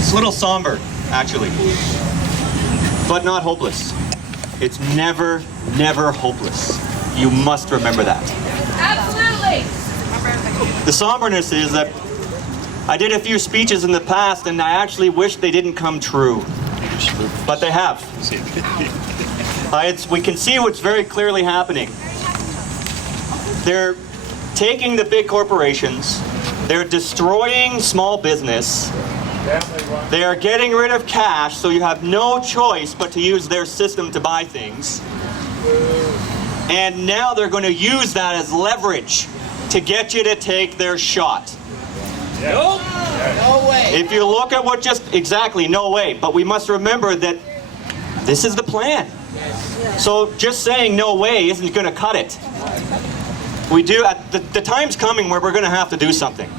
It's a little somber, actually, but not hopeless. It's never, never hopeless. You must remember that. Absolutely. The somberness is that I did a few speeches in the past and I actually wish they didn't come true, but they have. We can see what's very clearly happening. They're taking the big corporations, they're destroying small business, they are getting rid of cash, so you have no choice but to use their system to buy things. And now they're going to use that as leverage to get you to take their shot. Nope. No way. If you look at what exactly, no way. But we must remember that this is the plan. So just saying no way isn't going to cut it. The time's coming where we're going to have to do something.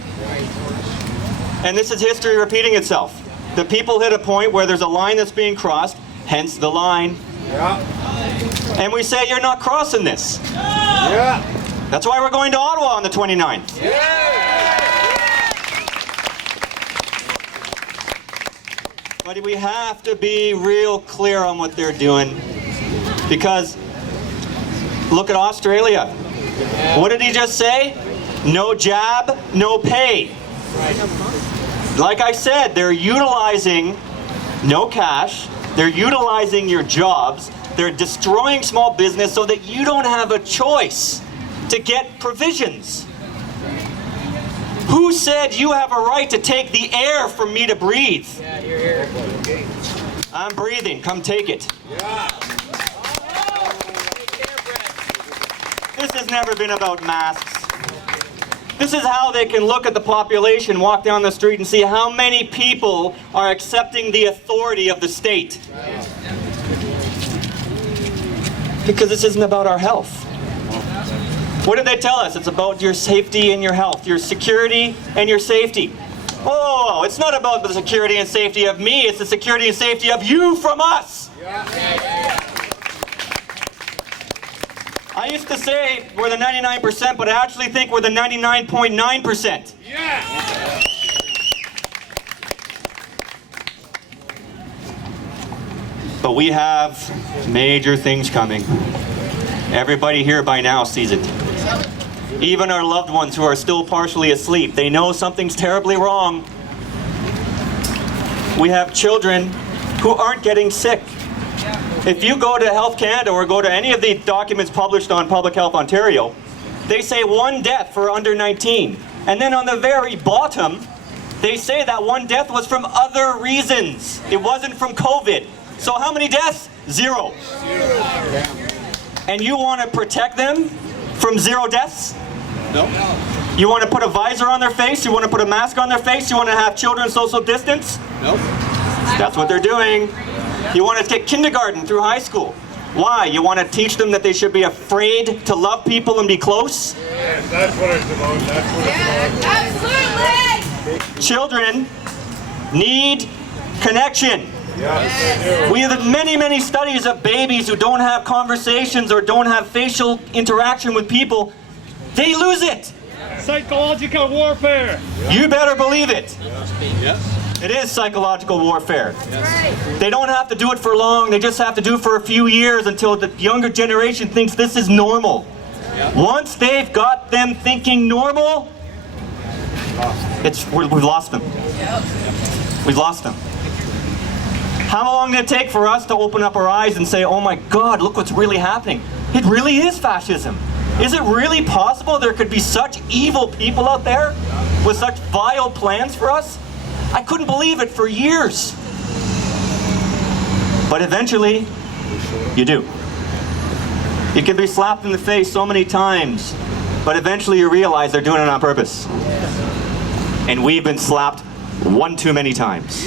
And this is history repeating itself. The people hit a point where there's a line that's being crossed, hence the line. Yeah. And we say, you're not crossing this. Yeah. That's why we're going to Ottawa on the 29th. Yeah. But we have to be real clear on what they're doing. Because look at Australia. What did he just say? No jab, no pay. Like I said, they're utilizing no cash, they're utilizing your jobs, they're destroying small business so that you don't have a choice to get provisions. Who said you have a right to take the air from me to breathe? Yeah, you're here. I'm breathing, come take it. Yeah. This has never been about masks. This is how they can look at the population, walk down the street and see how many people are accepting the authority of the state. Because this isn't about our health. What did they tell us? It's about your safety and your health, your security and your safety. Oh, it's not about the security and safety of me, it's the security and safety of you from us. I used to say we're the 99%, but I actually think we're the 99.9%. Yeah. But we have major things coming. Everybody here by now sees it. Even our loved ones who are still partially asleep, they know something's terribly wrong. We have children who aren't getting sick. If you go to Health Canada or go to any of the documents published on Public Health Ontario, they say 1 death for under 19. And then on the very bottom, they say that 1 death was from other reasons. It wasn't from COVID. So how many deaths? 0. And you want to protect them from 0 deaths? No. You want to put a visor on their face? You want to put a mask on their face? You want to have children social distance? No. That's what they're doing. You want to take kindergarten through high school. Why? You want to teach them that they should be afraid to love people and be close? Yes, that's what it's about. That's what it's about. Absolutely. Children need connection. Yes. We have many, many studies of babies who don't have conversations or don't have facial interaction with people. They lose it. Psychological warfare. You better believe it. Yes. It is psychological warfare. They don't have to do it for long. They just have to do it for a few years until the younger generation thinks this is normal. Once they've got them thinking normal, we've lost them. We've lost them. How long did it take for us to open up our eyes and say, oh my God, look what's really happening? It really is fascism. Is it really possible there could be such evil people out there with such vile plans for us? I couldn't believe it for years. But eventually, you do. You can be slapped in the face so many times, but eventually you realize they're doing it on purpose. And we've been slapped 1 too many times.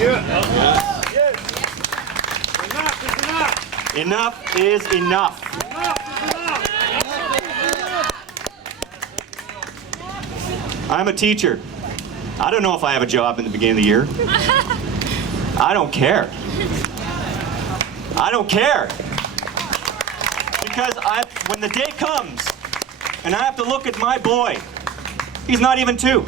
Enough is enough. I'm a teacher. I don't know if I have a job in the beginning of the year. I don't care. I don't care. Because when the day comes and I have to look at my boy, he's not even 2.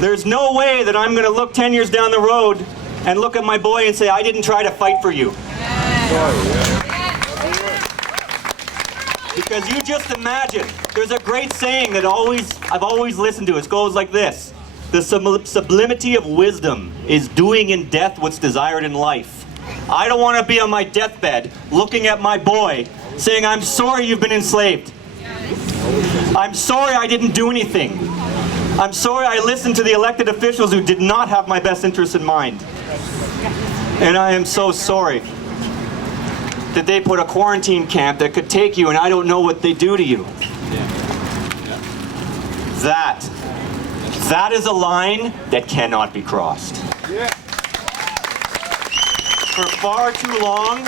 There's no way that I'm going to look 10 years down the road and look at my boy and say, I didn't try to fight for you. Because you just imagine, there's a great saying that I've always listened to. It goes like this: the sublimity of wisdom is doing in death what's desired in life. I don't want to be on my deathbed looking at my boy saying, I'm sorry you've been enslaved. I'm sorry I didn't do anything. I'm sorry I listened to the elected officials who did not have my best interests in mind. And I am so sorry that they put a quarantine camp that could take you and I don't know what they do to you. That is a line that cannot be crossed. For far too long,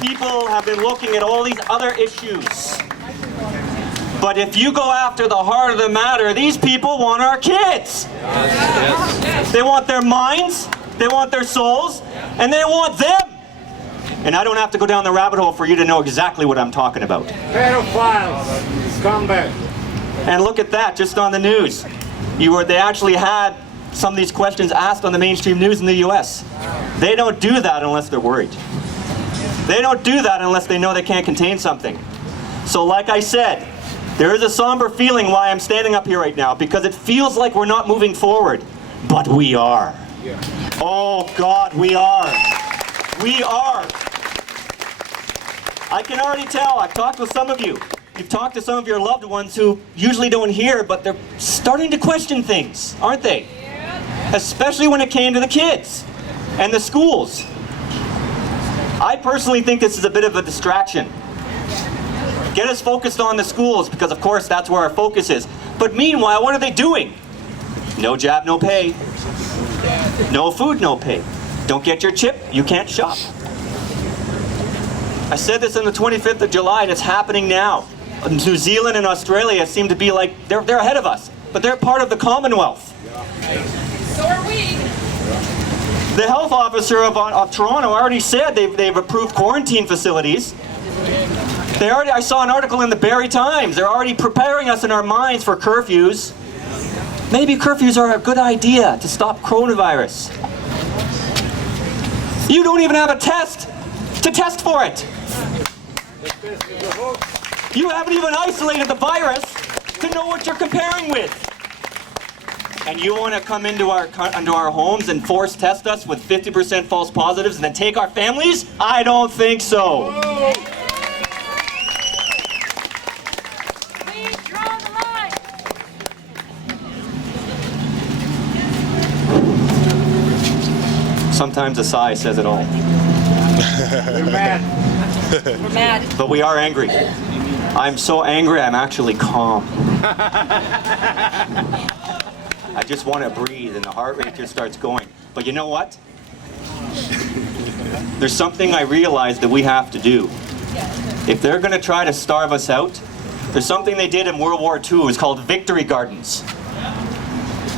people have been looking at all these other issues. But if you go after the heart of the matter, these people want our kids. They want their minds, they want their souls, and they want them. And I don't have to go down the rabbit hole for you to know exactly what I'm talking about. Pedophiles, scumbag. And look at that, just on the news. They actually had some of these questions asked on the mainstream news in the US. They don't do that unless they're worried. They don't do that unless they know they can't contain something. So like I said, there is a somber feeling why I'm standing up here right now, because it feels like we're not moving forward. But we are. Oh God, we are. We are. I can already tell. I've talked with some of you. You've talked to some of your loved ones who usually don't hear, but they're starting to question things, aren't they? Especially when it came to the kids and the schools. I personally think this is a bit of a distraction. Get us focused on the schools, because of course that's where our focus is. But meanwhile, what are they doing? No jab, no pay. No food, no pay. Don't get your chip, you can't shop. I said this on the 25th of July, and it's happening now. New Zealand and Australia seem to be like, they're ahead of us, but they're part of the Commonwealth. So are we. The health officer of Toronto already said they've approved quarantine facilities. I saw an article in the Barrie Times. They're already preparing us in our minds for curfews. Maybe curfews are a good idea to stop coronavirus. You don't even have a test to test for it. You haven't even isolated the virus to know what you're comparing with. And you want to come into our homes and force test us with 50% false positives and then take our families? I don't think so. We draw the line. Sometimes a sigh says it all. We're mad. We're mad. But we are angry. I'm so angry, I'm actually calm. I just want to breathe and the heart rate just starts going. But you know what? There's something I realized that we have to do. If they're going to try to starve us out, there's something they did in World War II. It was called victory gardens.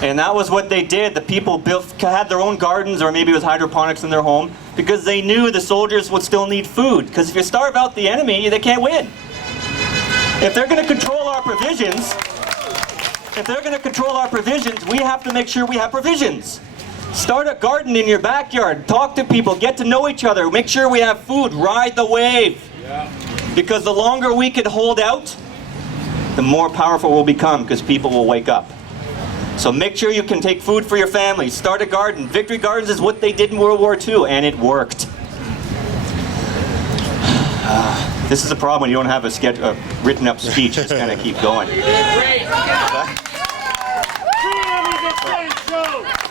And that was what they did. The people had their own gardens, or maybe it was hydroponics in their home, because they knew the soldiers would still need food. Because if you starve out the enemy, they can't win. If they're going to control our provisions, we have to make sure we have provisions. Start a garden in your backyard. Talk to people. Get to know each other. Make sure we have food. Ride the wave. Because the longer we can hold out, the more powerful we'll become, because people will wake up. So make sure you can take food for your family. Start a garden. Victory gardens is what they did in World War II, and it worked. This is a problem when you don't have a written up speech. Just kind of keep going.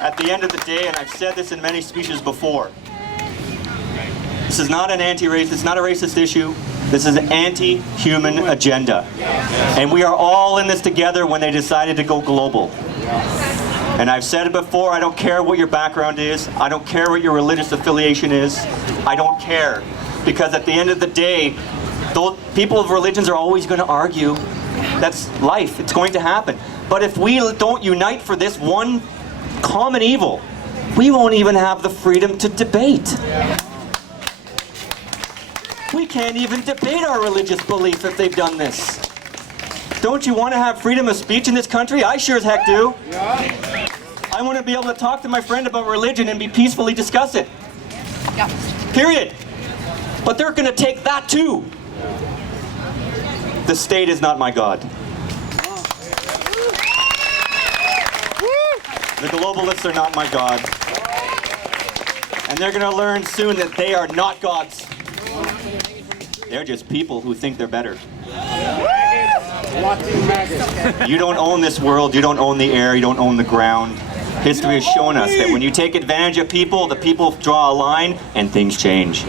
At the end of the day, and I've said this in many speeches before, this is not an anti-racist, it's not a racist issue. This is an anti-human agenda. And we are all in this together when they decided to go global. And I've said it before, I don't care what your background is. I don't care what your religious affiliation is. I don't care. Because at the end of the day, those people of religions are always going to argue. That's life. It's going to happen. But if we don't unite for this one common evil, we won't even have the freedom to debate. We can't even debate our religious belief if they've done this. Don't you want to have freedom of speech in this country? I sure as heck do. I want to be able to talk to my friend about religion and be peacefully discuss it. Yeah. Period. But they're going to take that too. The state is not my God. The globalists are not my God. And they're going to learn soon that they are not gods. They're just people who think they're better. You don't own this world, you don't own the air, you don't own the ground. History has shown us that when you take advantage of people, the people draw a line and things change.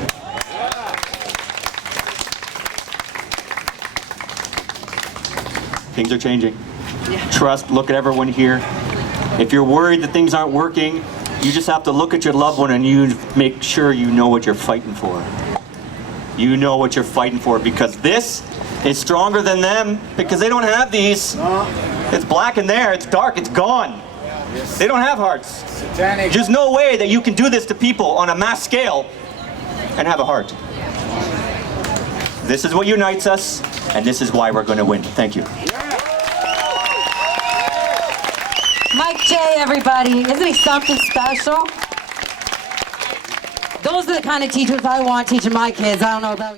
Things are changing. Trust, look at everyone here. If you're worried that things aren't working, you just have to look at your loved one and you make sure you know what you're fighting for. You know what you're fighting for, because this is stronger than them, because they don't have these. It's black in there, it's dark, it's gone. They don't have hearts. There's no way that you can do this to people on a mass scale and have a heart. This is what unites us, and this is why we're going to win. Thank you. Mike J, everybody. Isn't he something special? Those are the kind of teachers I want teaching my kids. I don't know about you.